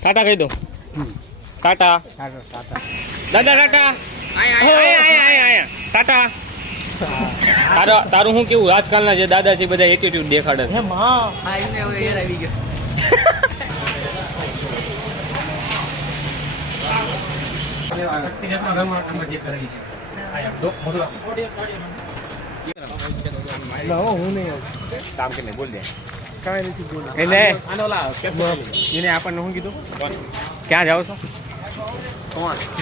ટાટા કહી દો ટાટા દાદા ટાટા ટાટા તારું શું કેવું આજકાલના જે દાદા છે બધા એટીટ્યુડ દેખાડે છે એને આપણને શું કીધું ક્યાં જાઓ છો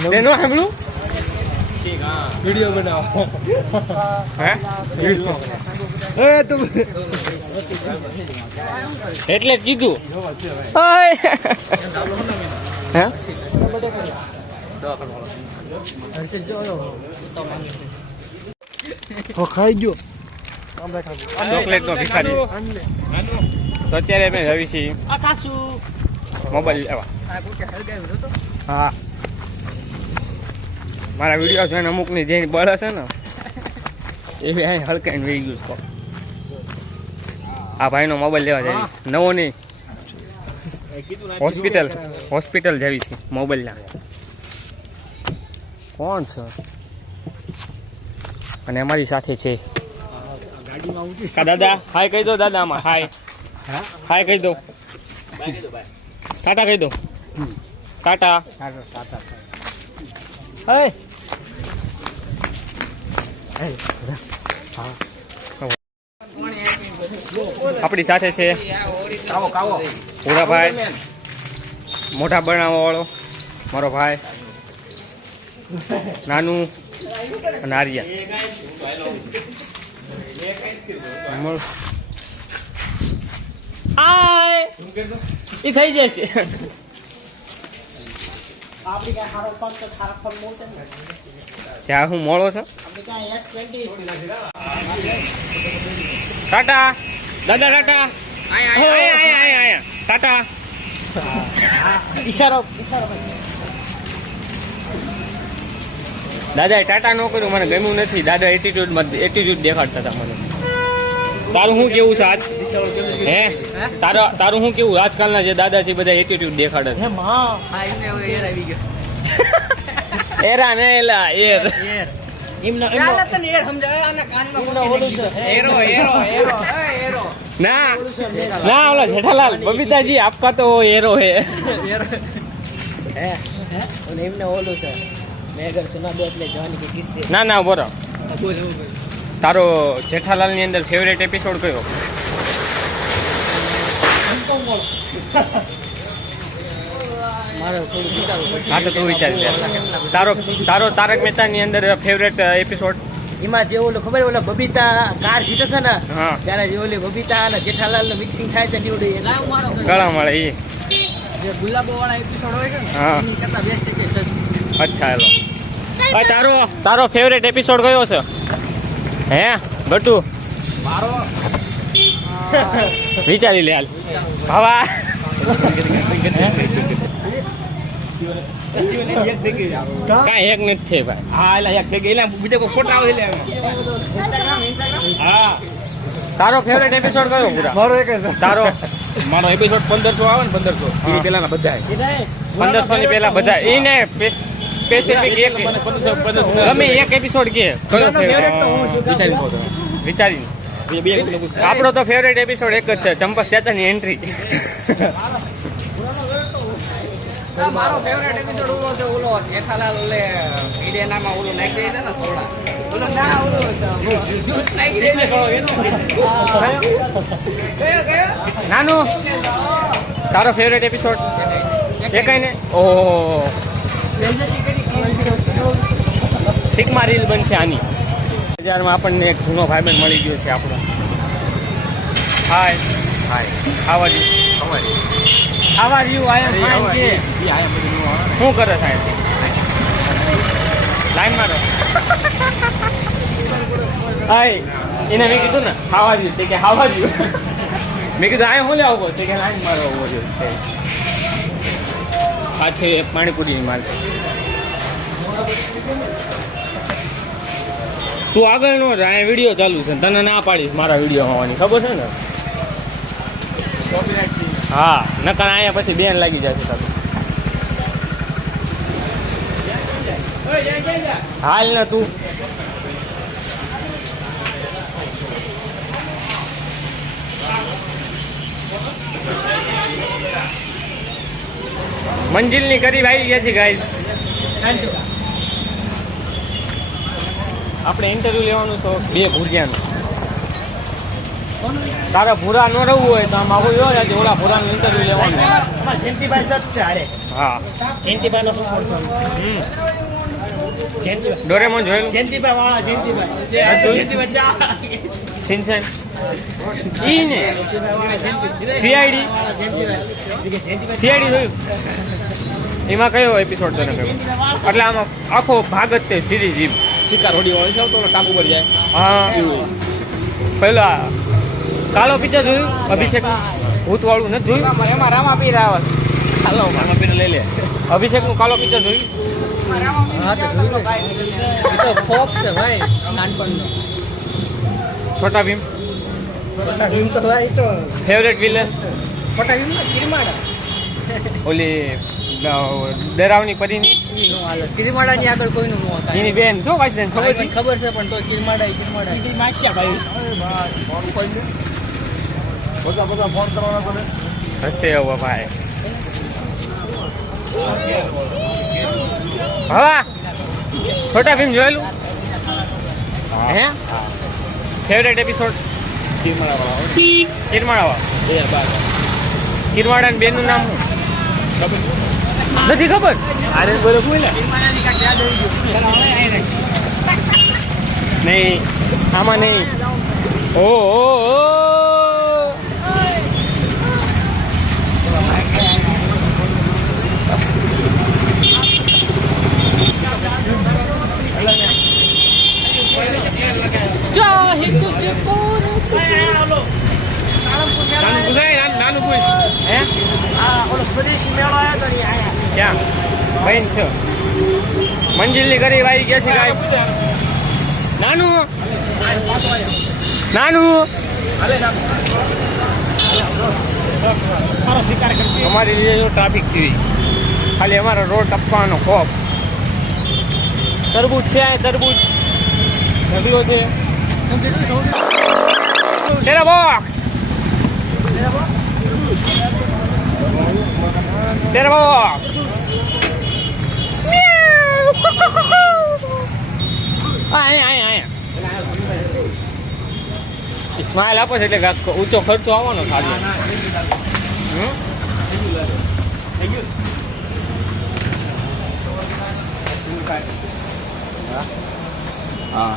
તેનું સાંભળ્યું વિડીયો બનાવો એટલે જ કીધું ખાઈ ગયો ચોકલેટ નો ભિખારી તો અત્યારે અમે રવિ છીએ મોબાઈલ લેવા હા મારા વિડીયો જોઈને અમુકની જે બળ હશે ને એવી અહીં હલકાઈને વી ગયું છે આ ભાઈનો મોબાઈલ લેવા જાય નવો નહીં હોસ્પિટલ જેવી છે મોબાઈલના કોણ છે અને અમારી સાથે છે દાદા હાય કહી દો દાદા આમાં હાય કહી દો ટાટા કહી દો ટાટા આપણી સાથે છે પૂરાભાઈ મોટા બનાવવા વાળો મારો ભાઈ નાનું અને આર્યા એ થઈ જશે ત્યાં હું મોડો છો ટાટા દાદા ટાટા ટાટા ઈશારો દાદા ટાટા ન કર્યું મને ગમ્યું નથી દાદા એટીટ્યુડ દેખાડતા હતા મને તારું શું કેવું છે આજ હે તારું શું કેવું આજકાલના જે દાદા છે બધા એટીટ્યુડ દેખાડે છે એરા ને એલા એર ના ના ઓલા જેઠાલાલ બબીતાજી આપકા તો એરો હે એમને ઓલું છે મેઘર સુના દો એટલે જવાની કે કિસ્સે ના ના બોલો તારો જેઠાલાલ ની અંદર ફેવરેટ એપિસોડ કયો હા તો તું વિચારી લે તારો તારક મહેતા ની અંદર ફેવરેટ એપિસોડ એમાં જે ઓલું ખબર ઓલા બબીતા કાર જીતે છે ને ત્યારે જે ઓલી બબીતા અને જેઠાલાલ નું મિક્સિંગ થાય છે ગળા મળે એ જે ગુલાબો વાળા એપિસોડ હોય છે ને એની કરતા બેસ્ટ એપિસોડ અચ્છા હેલો તારો ફેવરેટ એપિસોડ કયો છે હે બટુ મારો વિચારી લે હાલ ભાવા કાંઈ એક નથી ભાઈ હા એટલે એક થઈ ગઈ બીજા કોઈ ફોટા આવે હા તારો ફેવરેટ એપિસોડ કયો પૂરા મારો એક છે મારો એપિસોડ 1500 આવે ને 1500 એ પેલાના બધા 1500 ની પેલા બધા એને સ્પેસિફિક એક તમે એક એપિસોડ કે કયો વિચારીને આપણો તો ફેવરેટ એપિસોડ એક જ છે ચંપક ચાચાની એન્ટ્રી મારો ફેવરેટ એપિસોડ ઓલો છે ઓલો જેઠાલાલ ઓલે ઈડેનામાં ઓલો નાખી દે છે ને સોડા ઓલો ના ઓલો જ્યુસ નાખી દે કયો નાનું તારો ફેવરેટ એપિસોડ એ કઈ ને ઓહો સિગ્મા રીલ બનશે આની બજારમાં આપણને એક જૂનો ભાઈબંધ મળી ગયો છે આપણો hi how are you I am fine કે શું કરે સાહેબ લાઈન મારો હાય એને મેં કીધું ને હાવ આર યુ તે કે હાવ આર યુ મેં કીધું આ હું લેવો તે કે લાઈન મારો હોવો જોઈએ આ છે પાણીપુરીની માર્કેટ તું આગળ નો જા આ વિડીયો ચાલુ છે તને ના પાડીશ મારા વિડીયો હોવાની ખબર છે ને હા નકર અહીંયા પછી બેન લાગી જશે તારું હાલ ને તું મંજિલની કરી આવી ગયા છે ગાઈસ. આપણે ઇન્ટરવ્યુ લેવાનું છે બે ભૂરિયાનું. તારે ભૂરા ન રહેવું હોય તો આમ આવું રહ્યો છે ઓલા ભૂરાનું ઇન્ટરવ્યુ લેવાનું. જયંતિભાઈ સર છે હારે. હા જયંતિભાઈનો શું કરશો? ડોરેમોન જોયેલું જયંતિભાઈ વાળા જયંતિભાઈ ચા સિન્સેન ઈ ને સીઆઈડી જોયું એમાં કયો એપિસોડ તને ગયો? એટલે આમાં આખો ભાગ જ તે સિરીઝ જીવ શિકાર હોડી હોય છે તો ટાપુ પર જાય. હા પેલા કાલો પિક્ચર જોયું અભિષેક ભૂત વાળું નથી જોયું? એમાં રામાપીર આવે છે. હાલો રામાપીર લઈ લે. અભિષેકનું કાલો પિક્ચર જોયું? હા તો જોયું ને. એ તો ખોફ છે ભાઈ નાનપણનો. છોટા ભીમ ફોટા ભીમ તો ભાઈ તો ફેવરેટ વિલન ફોટા ભીમ ના કિરમાડા. ઓલી ડરાવની પરીની કિરમાડાની આગળ કોઈનું ન હતા. એની બેન શું પાછી તને ખબર છે? ખબર છે પણ તો કિરમાડા માસ્યા ભાઈ હશે હવે ભાઈ. હા છોટા ભીમ જોયેલું હે? Favourite episode કિરમાળાવાળા. કિરમાળાની બેનનું નામ શું? નથી ખબર. અરે બોલો બોલે નહીં આમાં નહીં. ઓ નાનું પૂછ હે? ઓલો સ્વદેશી મેળો આવ્યો તો ને આયા. ક્યાં બહેન છે મંજિલની ગરીબ આવી ગયા છે ગાઈસ. નાનું મારો શિકાર કરશે. અમારી લીધે જો ટ્રાફિક થયું ખાલી અમારો રોડ ટપકવાનો ખોફ. તરબૂચ છે તરબૂચ ઢગલો છે. તેરા બોક્સ સ્માઇલ આપો છે એટલે ઊંચો ખર્ચો આવવાનો ખાલી. હા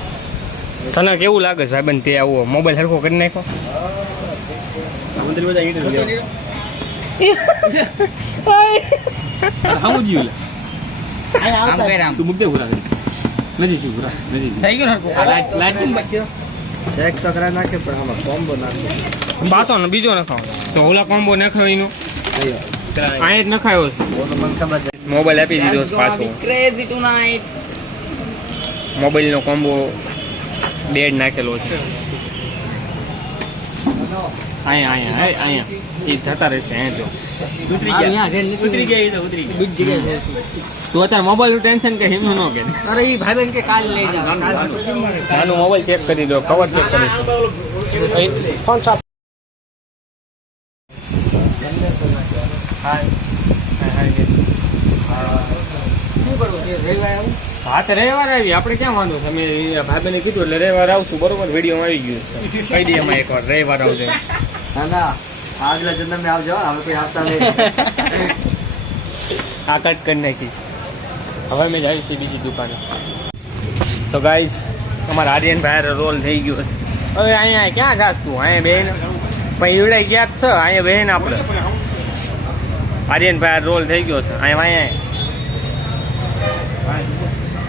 તને કેવું લાગે છે ભાઈબંધ? તે આવો મોબાઈલ હરખો કરી નાખો. આમ કઈ રામ તું મુદ્દે પૂરા કરી નથી થી પૂરા નથી થઈ ગયું હરખું. લાઈટ કેમ બચ્યો? ચેક તો કરા નાખે પણ આમાં કોમ્બો નાખે. પાછો ને બીજો નખાવો તો ઓલા કોમ્બો નાખ્યો એનો અહીંયા જ નખાયો છે. મોબાઈલ આપી દીધો છે પાછો. Crazy tonight. મોબાઈલનો કોમ્બો બેડ નાખેલો છે અહીંયા એ જતા રહેશે. અહીંયા જો ઉતરી ગયા બીજી જગ્યાએ તું અત્યારે મોબાઈલ ટેન્શન કે હિમનું ન કે અરે ઈ ભાઈ બેન કે કાલ લઈ જાવ. નાનું મોબાઈલ ચેક કરી દો, કવર ચેક કરી ફોન સાફ. હા તો રવિવાર આવી આપણે ક્યાં વાંધો છે? અમે ભાઈ કીધું એટલે રવિવાર આવશું. બરોબર વિડીયો આવી ગયું છે. કહી દઈએ એમાં એકવાર રવિવાર આવજો. ના આગલા જન્મ આવજો. હવે કોઈ આપતા નહીં. આ કટ કરી નાખીશ. હવે અમે જઈએ છીએ બીજી દુકાને. તો ગાઈસ અમારા આર્યનભાઈ રોલ થઈ ગયો છે. હવે અહીંયા ક્યાં જાસ તું? અહીંયા બેન પણ ઈવડાઈ ગયા જ છે. અહીંયા બેન આપણે આર્યનભાઈ રોલ થઈ ગયો છે. અહીંયા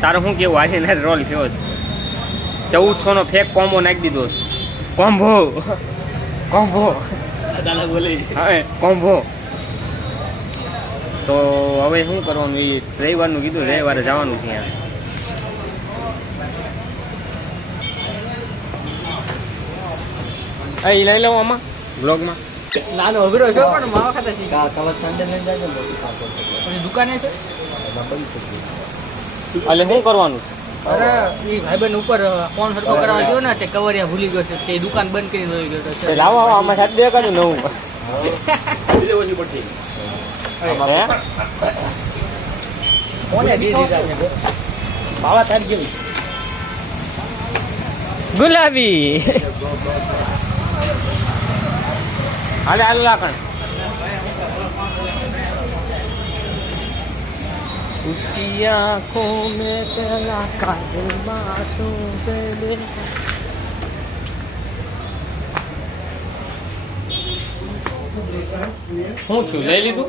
તારું શું કેવું? આર્યન રોલ થયો છે. 1400 નો ફેક કોમ્બો નાખી દીધો છે. કોમ્બો હવે કોમ્બો. તો હવે શું કરવાનું? એ રવિવારનું કીધું, રવિવારે જવાનું છે. અહીંયા એ લઈ લઉં આમાં બ્લોગમાં. નાનો અઘરો છો પણ માવા ખાતા છે. કવર સંડે લઈને જાજો. દુકાને છે એટલે શું કરવાનું? અરે એ ભાઈબંધ ઉપર ફોન સરખો કરવા ગયો ને તે કવરિયા ભૂલી ગયો છે તે દુકાન બંધ કરીને વહી ગયો છે. લાવો આવો આમાં સાથે દેખાડું નવું. હે? કોને દીધી છે બાવા થાળી જેવી ગુલાબી. હાલે હાલો લાકણ. उसकी आंखों में पहला काजल बातों से देखा. શું થયું? લઈ લીધું?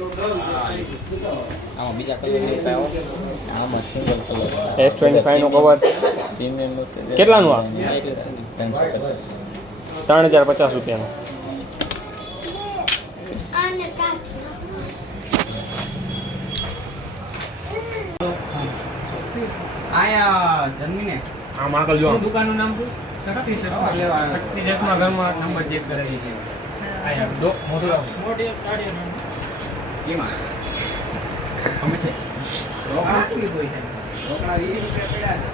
આમાં બીજા કલર નહીં પાયો આમાં સિંગલ કલર S25 નો કવર કેટલાનું આ? 3050 રૂપિયાનું. આયા જમીને આમ આગળ જો. દુકાનનું નામ શું? શક્તિ ચશ્મા ઘરમાં નંબર ચેક કરાવી છે. આયા દો મોટું લાવો. એમાં અમે છે રોકડા કેટલી હોય છે રોકડા 20 રૂપિયા પડ્યા છે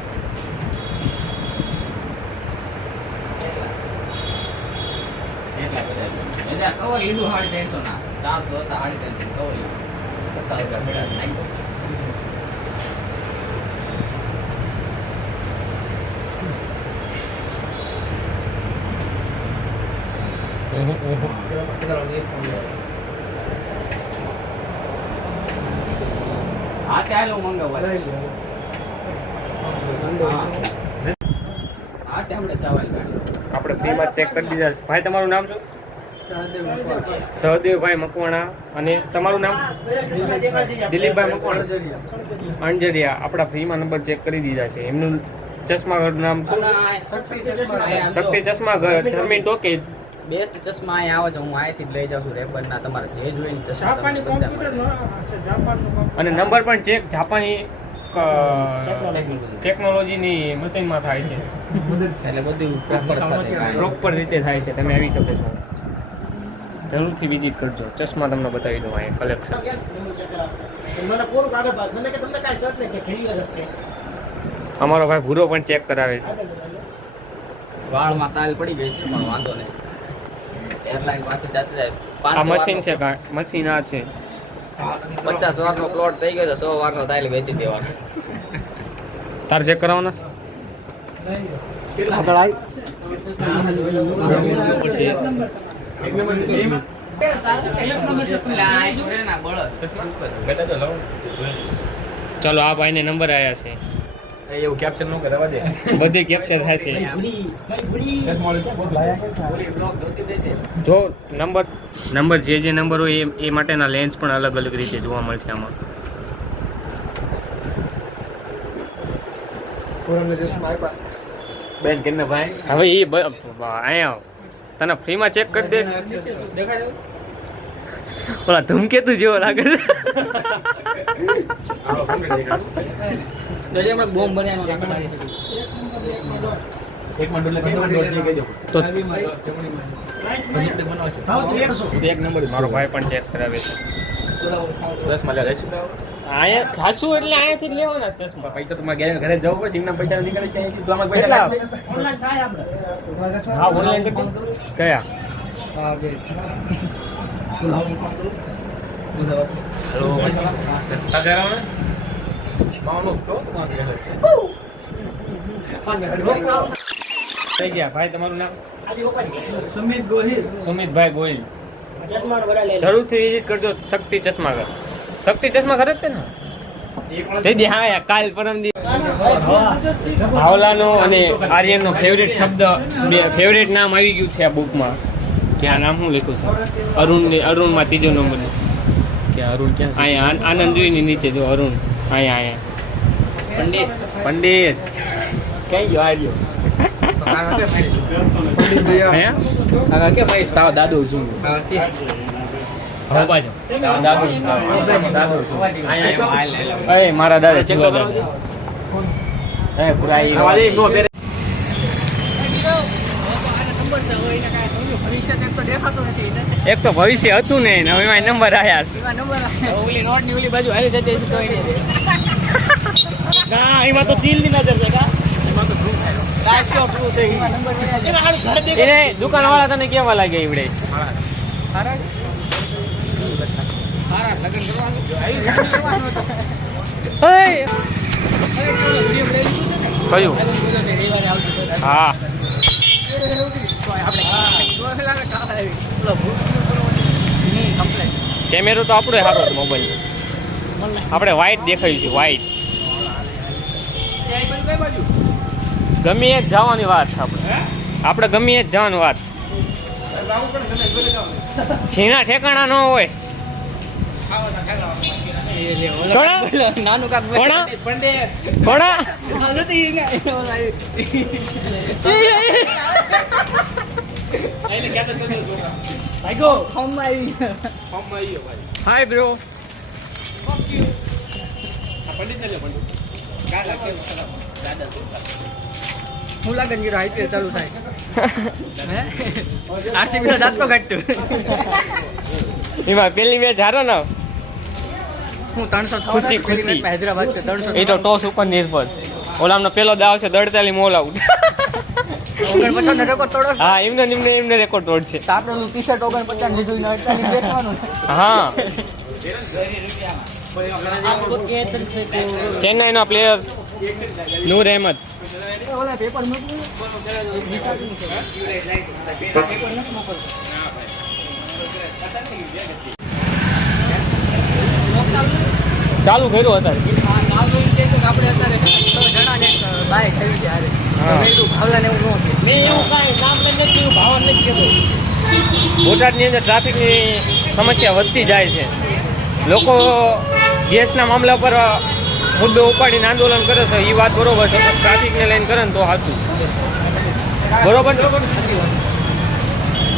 એટલા બધા એટલે કવર લીધું 350 ના 400 હતા 350 કવર લીધું 50 રૂપિયા પડ્યા નાખ્યો. હા ચાલો મંગાવવા હા તે આપણે ચાવલ કાઢી આપણે ફ્રીમાં ચેક કરી દીધા છે. ભાઈ તમારું નામ શું? સહદેવભાઈ મકવાણા. અને તમારું નામ? દિલીપભાઈ મકવાણા. અંજરિયા. આપણા ફ્રીમાં નંબર ચેક કરી દીધા છે. એમનું ચશ્માઘરનું નામ શું? શક્તિ ચશ્માઘર, જમીન ટોકી. બેસ્ટ ચશ્મા અહીંયા આવે છે હું અહીંથી જ લઈ જાઉં છું રેપરના તમારે જે જોઈએ ને ચશ્મા તમને બધા મળે. અને નંબર પણ ચેક જાપાની ટેકનોલોજીની મશીનમાં થાય છે. એટલે બધું પ્રોપર રીતે થાય છે. તમે આવી શકો છો. જરૂરથી વિઝિટ કરજો. ચશ્મા તમને બતાવી દઉં અહીંયા કલેક્શન. અમારો ભાઈ ભૂરો પણ ચેક કરાવે છે. વાળમાં તાલ પડી ગઈ છે પણ વાંધો નહીં એરલાઇન પાસે જતી જાય આ મશીન છે મશીન આ છે. 50 વારનો પ્લોટ થઈ ગયો છે 100 વારનો તાલ વેચી દેવાનો. તાર ચેક કરાવવાના આગળ આવી ચલો આ ભાઈને નંબર આવ્યા છે. એવું કેપ્ચર ન કરાવવા દે બધી કેપ્ચર થશે. પોલીસ બ્લોક જોતી દેજે. જો નંબર જે નંબર હોય એ માટેના લેન્સ પણ અલગ અલગ રીતે જોવા મળશે આમાં. બેન કેને ભાઈ હવે એ અહીંયા તને ફ્રીમાં ચેક કરી દે. ઓલા ધૂમકેતુ જેવો લાગે છે. જોજે હમણાં બોમ્બ બનાવવાનો રાખવાની એક મંડળ કેજો તો એક નંબર મારો ભાઈ પણ ચેક કરાવે છે. 10 માં લે અહીંયા ખાસું એટલે અહીંયાથી જ લેવાના ચશ્મા. પૈસા તમારે ઘરે જવું પડે એમના પૈસા નીકળે છે અહીંથી તો આમાં પૈસા ઓનલાઈન થાય આપણે હા ઓનલાઈન કરી કયા સસ્તા કરાવને માનો તો થઈ ગયા. ભાઈ તમારું નામ? સુમિત ગોહિલ સુમિતભાઈ ગોહિલ. જરૂરથી વિઝિટ કરજો શક્તિ ચશ્માઘર. શક્તિ ચશ્માઘર જ છે ને તે દી હા યાર કાલ પરમ દી ભાવલાનો અને આર્યનનો ફેવરેટ શબ્દ ફેવરેટ નામ આવી ગયું છે આ બુકમાં. કે આ નામ શું લખ્યું છે? અરુણમાં ત્રીજો નંબર. કે અરુણ ક્યાં અહીંયા આનંદજીની નીચે જો અરુણ. અહીંયા પંડિત કઈ ગયો આર્યો હે કે ભાઈ તારો દાદુ છું હવે પાછો દાદુ અરે મારા દાદા ચેક કરો. એક તો ભવિષ્ય હતું ને હવે એમાં નંબર આવ્યા છે. ઓલી નોટ ની ઓલી બાજુ હારી જતી હશે તો ના એમાં તો ચીલ ની નજર છે કા એમાં તો ટ્રુ થાય કાસ્યો ટ્રુ છે એમાં નંબર એના હાલ ઘર દેખો એને દુકાનવાળા તને કેવા લાગે ઈવડે સારા લગ્ન કરવાનું કયું હા કેમેરો તો આપણો સારો છે મોબાઈલ આપણે વ્હાઈટ દેખાયું છે વ્હાઈટ ગમે એ જ જવાની વાત છે આપણે ગમે એ જ જવાની વાત છે છીણા ઠેકાણા ન હોય નાનું કાક કોણા? પંડિત કોણા ભાઈગો હાય બ્રો હું લાગે ને આઈપીએલ ચાલુ થાય આરસીબી નો દાંત તો કાઢતું એમાં પેલી મેચ હારો ને હું 300 ખુશી, ખુશી. હૈદરાબાદ છે 300 એ તો ટોસ ઉપર નિર્ભર છે ઓલામનો પેલો દાવ છે 43 મોલ આઉટ 49 નો રેકોર્ડ તોડો હા એમને રેકોર્ડ તોડશે તો આપણે ટી-શર્ટ 49 લીધું ને 48 બેસવાનું હા आपको केतर से को ચેન્નાઈનો પ્લેયર નૂર અહેમદ ઓલા પેપર મૂકવું ચાલુ કર્યું અત્યારે આપણે અત્યારે 6 જણાને બાઈક આવી છે હારે હા. મેં કીધું ભાવલાને એવું ન હતું मैं એવું કાંઈ નામ લઈને નથી એવું ભાવન નથી કહેતો બોટાદની અંદર ટ્રાફિકની સમસ્યા વધતી જાય છે લોકો ગેસના મામલા પર મુદ્દો ઉપાડીને આંદોલન કરે છે એ વાત બરોબર છે પણ ટ્રાફિકને લઈને કરે ને તો સાચું બરોબર છે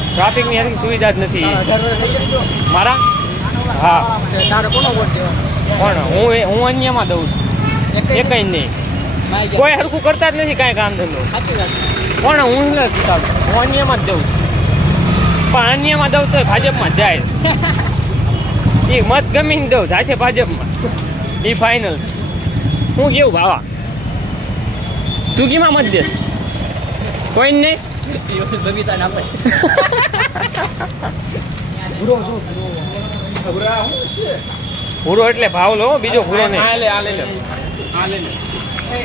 ટ્રાફિકની હરખી સુવિધા જ નથી મારા હા તારો કોનો વોટ દેવાનો પણ હું અન્યમાં દઉં છું એ કંઈ નહીં કોઈ હરખું કરતા જ નથી કાંઈ કામ ધંધો સાચી વાત પણ હું નથી ચાલુ હું અન્યમાં જ દઉં છું પણ અન્યમાં દઉં તો ભાજપમાં જ જાય છે એ મત ગમીને દઉં જાશે ભાજપમાં એ ફાઇનલ્સ હું કેવું ભાવા તું કેમાં મત દેશ કોઈ નહીં બબીતા નામ છે ભૂરો એટલે ભાવ લો બીજો ભૂરો નહીં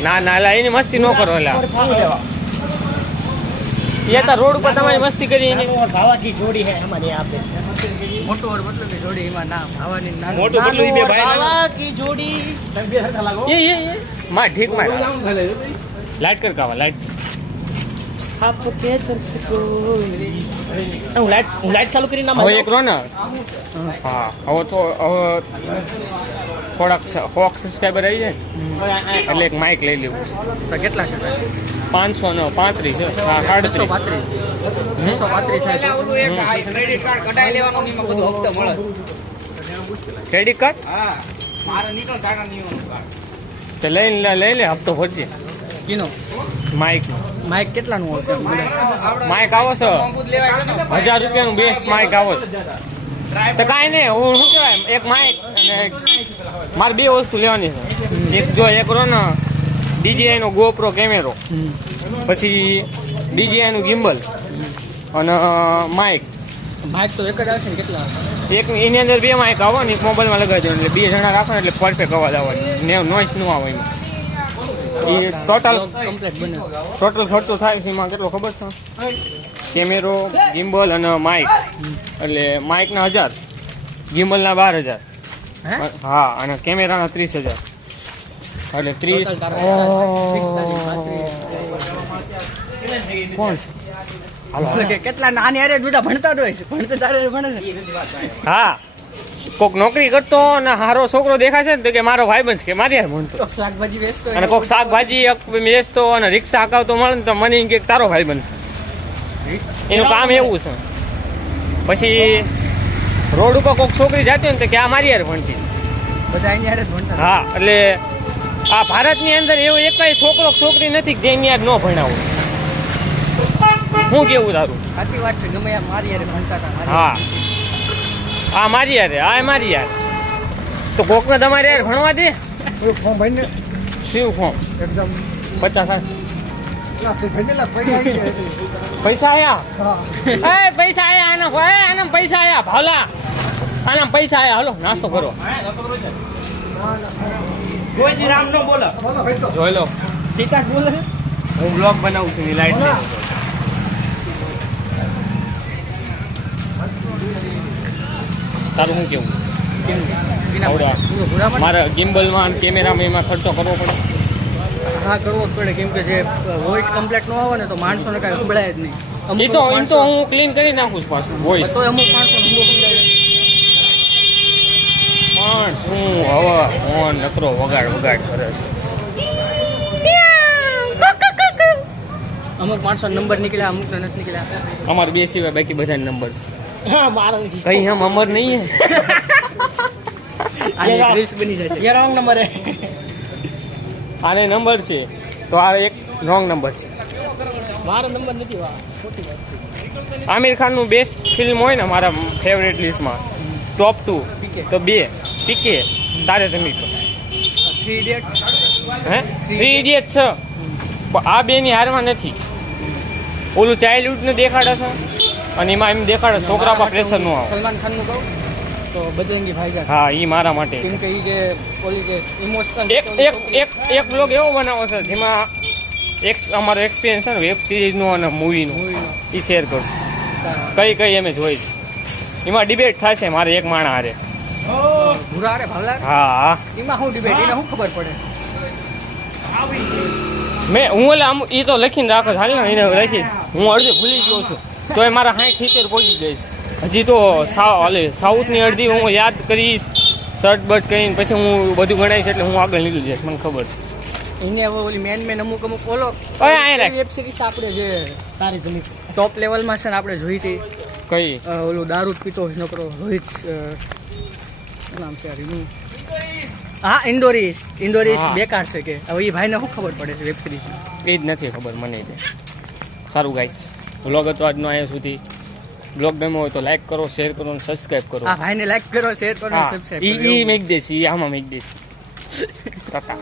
ના ના લા એની મસ્તી ન કરો એલા એ તો રોડ ઉપર તમારી મસ્તી કરી એને और भावा की जोड़ी है हमारे यहाँ पे મોટું ઓર મતલબ કે જોડી એમાં નામ ભાવાની નામ મોટું બદલું ઈ બે ભાઈ भावा की जोड़ी એ માર ઠીક માર લાઈટ કર કાવા લાઈટ आपको केतर से को હું લાઈટ ચાલુ કરીને નામ હવે એક રો ને હા હવે તો હવે થોડાક 100 સબસ્ક્રાઈબર આવી જાય ને એટલે એક માઇક લઈ લેવું છે તો કેટલા છે 535 છે હા 38 235 થાય ઓલું એક ક્રેડિટ કાર્ડ કઢાઈ લેવાનું ને એમાં બધું હપ્તો મળે ક્રેડિટ કાર્ડ હા મારે નીકળ કાઢા નહીં કાર્ડ તો લઈ લે હપ્તો ભરજે કિનો માઇક માઇક કેટલાનું આવશે માઇક આવો છો મોંઘું જ લેવાય છે ને 1000 રૂપિયાનું બેસ્ટ માઇક આવો છે તો કાંઈ નહીં હું શું કહેવાય એક માઇક અને મારે બે વસ્તુ લેવાની છે એક જો એક રો ને DJI નો GoPro કેમેરો પછી DJI નું ગિમ્બલ અને માઇક માઇક તો એક જ આવશે ને કેટલા આવશે એક એની અંદર બે માઇક આવો ને એક મોબાઈલમાં લગાવી દો એટલે 2 જણા રાખો ને એટલે પરફેક્ટ અવાજ આવે નોઈસ ન આવે એમાં એ ટોટલ કમ્પ્લીટ બને ખર્ચો થાય છે એમાં કેટલો ખબર છે કેમેરો ગિમ્બલ અને માઇક એટલે માઇકના 1000 ગિમ્બલના 12000 હે હા અને કેમેરાના 30000 એટલે 30 કોણ છે હાલો કેટલા નાની હારે બધા ભણતા જ હોય છે ભણતા તારે ભણે છે હા કોક નોકરી કરતો ને હારો છોકરો દેખાશે ને તો કે મારો ભાઈબંધ છે કે મારી યાર ભણતો તો શાકભાજી વેચતો અને કોક શાકભાજી વેચતો અને રિક્ષા હકાવતો મળે ને તો મને એમ કે તારો ભાઈબંધ એનું કામ એવું છે પછી રોડ ઉપર કોક છોકરી જતી હોય ને તો કે આ મારી યાર ભણતી બધા એની હારે જ ભણતા હા એટલે આ ભારતની અંદર એવો એકય છોકરો છોકરી નથી કે જેની યાર ન ભણાવો હું કેવું તારું સાચી વાત છે ગમે મારી હારે ભણતા હતા હા આ મારી યાર આ મારી યાર તો કોકને તમારે યાર ભણવા દે શિવ ફોર્મ એક્ઝામ 50 ભણેલા પૈસા પૈસા આયા હા એ પૈસા આયા આના ભાઈ આના પૈસા આયા ભાવલા આના પૈસા આયા હલો નાસ્તો કરો કોઈ રામ નો બોલો બોલો ભાઈ તો જોઈ લો સીતા બોલે હું બ્લોગ બનાવું છું ની લાઈટ તારું શું કેવું આવડે મારે ગિમ્બલમાં કેમેરામાં એમાં ખર્ચો કરવો પડે હા કરવો જ પડે કેમ કે જે વોઇસ કમ્પ્લીટ ન આવે ને તો માણસોને કાંઈ સંભળાય જ નહીં એ તો એમ તો હું ક્લીન કરી નાખું છું પાછું વોઇસ તો અમુક માણસો સંભળાય પણ શું હવે ફોન નકરો વગાડ કરે છે અમુક માણસો નંબર નીકળ્યા અમુક નથી નીકળ્યા અમારે બે સિવાય બાકી બધા નંબર છે હા મારો કઈ હમ અમર નહીં હે રીલ્સ બની જાય છે રોંગ નંબર હે આને નંબર છે તો આ એક રોંગ નંબર છે મારો નંબર નથી વાહ ખોટી વાત આમિર ખાનનું બેસ્ટ ફિલ્મ હોય ને મારા ફેવરેટ લિસ્ટમાં ટોપ 2 તો 2 પીકે તારે જમી પર 3 ઇડિયટ હે 3 ઇડિયટ છે પણ આ બે ની હારમાં નથી ઓલું ચાઇલ્ડહુડ ને દેખાડે છે અને એમાં એમ દેખાડે છોકરા પર પ્રેશર નું આવે સલમાન ખાન નું કહું તો બજરંગી ભાઈજાન હા એ મારા માટે કેમ કે ઈ જે ઓલી જે ઇમોશનલ એક બ્લોગ એવો બનાવો છે જેમાં અમારો એક્સપિરિયન્સ છે ને વેબ સિરીઝનો અને મૂવીનો એ શેર કરું કઈ અમે જોઈ છે એમાં ડિબેટ થાય છે મારે એક માણા હારે ભૂરા રે ભાવલા હા એમાં શું ડિબેટ એને શું ખબર પડે હું એટલે આમ એ તો લખીને રાખો હાલ ને એને લખીશ હું અડધી ભૂલી ગયો છું તો એ મારા 60-70 પહોંચી જઈશ હજી તો સાઉથની અડધી હું યાદ કરીશ શર્ટ બટ કરીને પછી હું બધું ગણાવીશ એટલે હું આગળ નીકળી જઈશ મને ખબર છે એને હવે ઓલી મેન અમુક ઓલો ઓય આય રાખ. વેબ સિરીઝ આપણે જે તારી જમી ટોપ લેવલમાં છે ને આપણે જોઈ હતી કઈ ઓલું દારૂ જ પીતો હોય નકરો રોહિત શું નામ છે રીનું હા ઇન્ડોરીસ હા. બેકાર છે કે હવે એ ભાઈને શું ખબર પડે છે વેબ સિરીઝ એ જ નથી ખબર મને તે સારું ગાઈસ વ્લોગ હતો આજનો અહીંયા સુધી બ્લોગ ગમ્યો હોય તો લાઈક કરો શેર કરો અને સબસ્ક્રાઈબ કરો આ ભાઈને લાઈક કરો શેર કરો હા સબસ્ક્રાઇબ ઈ મેક દેસી આમાં મેક દેસી ટાટા